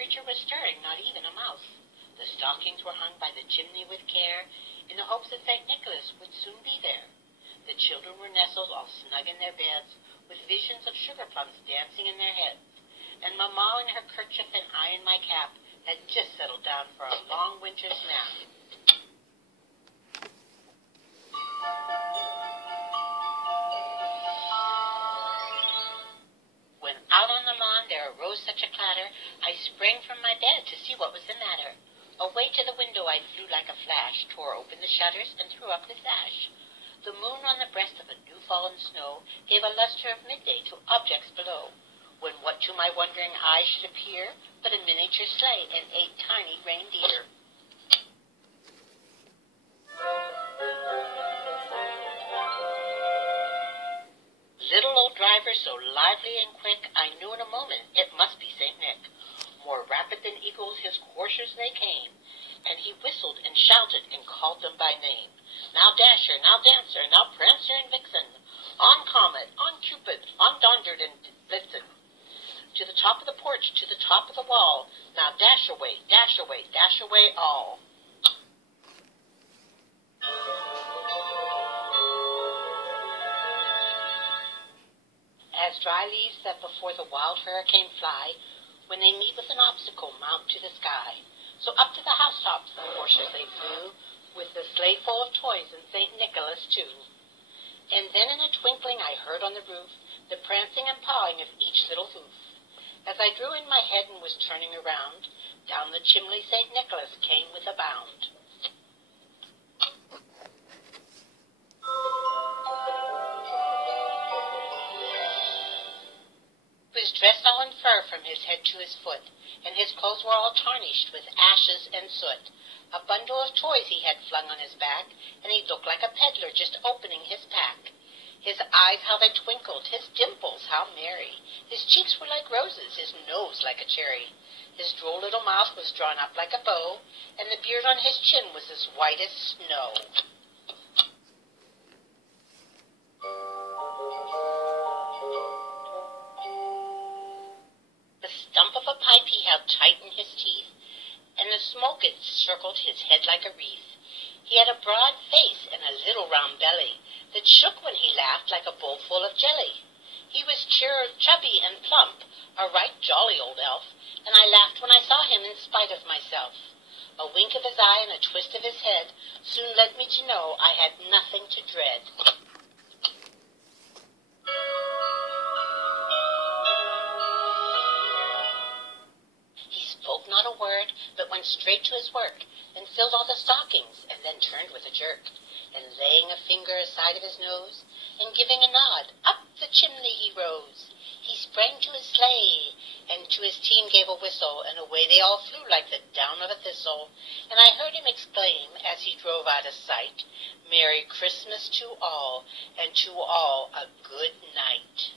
creature was stirring, not even a mouse. The stockings were hung by the chimney with care, in the hopes that St. Nicholas would soon be there. The children were nestled all snug in their beds, with visions of sugar plums dancing in their heads, and Mamma in her kerchief and I in my cap had just settled down for a long winter's nap. When out on the lawn there arose such a clatter, I sprang from my bed to see what was the matter. Away to the window I flew like a flash, tore open the shutters, and threw up the sash. The moon on the breast of the new-fallen snow gave a luster of midday to objects below, when what to my wondering eye should appear but a miniature sleigh and 8 tiny reindeer. Little old driver, so lively and quick, I knew in a moment it must be St. Nick. More rapid than eagles his coursers they came, and he whistled and shouted and called them by name. Now Dasher, now Dancer, now Prancer and Vixen, on Comet, on Cupid, on Donderd and Blitzen, to the top of the porch, to the top of the wall, now dash away, dash away, dash away all. As dry leaves that before the wild hurricane fly, when they meet with an obstacle, mount to the sky. So up to the housetops the coursers they flew, with the sleigh full of toys and St. Nicholas too. And then in a twinkling I heard on the roof the prancing and pawing of each little hoof. As I drew in my head and was turning around, down the chimney St. Nicholas came with a bound. He was dressed all in fur from his head to his foot, and his clothes were all tarnished with ashes and soot. A bundle of toys he had flung on his back, and he looked like a peddler just opening his pack. His eyes, how they twinkled, his dimples, how merry. His cheeks were like roses, his nose like a cherry. His droll little mouth was drawn up like a bow, and the beard on his chin was as white as snow. The stump of a pipe he held tight in his teeth, and the smoke it circled his head like a wreath. He had a broad face and a little round belly that shook when he laughed like a bowl full of jelly. He was chubby and plump, a right jolly old elf, and I laughed when I saw him in spite of myself. A wink of his eye and a twist of his head soon led me to know I had nothing to dread. He spoke not a word, but went straight to his work, and filled all the stockings, and then turned with a jerk, and laying a finger aside of his nose, and giving a nod, up the chimney he rose. He sprang to his sleigh, and to his team gave a whistle, and away they all flew like the down of a thistle. And I heard him exclaim, as he drove out of sight, Merry Christmas to all, and to all a good night.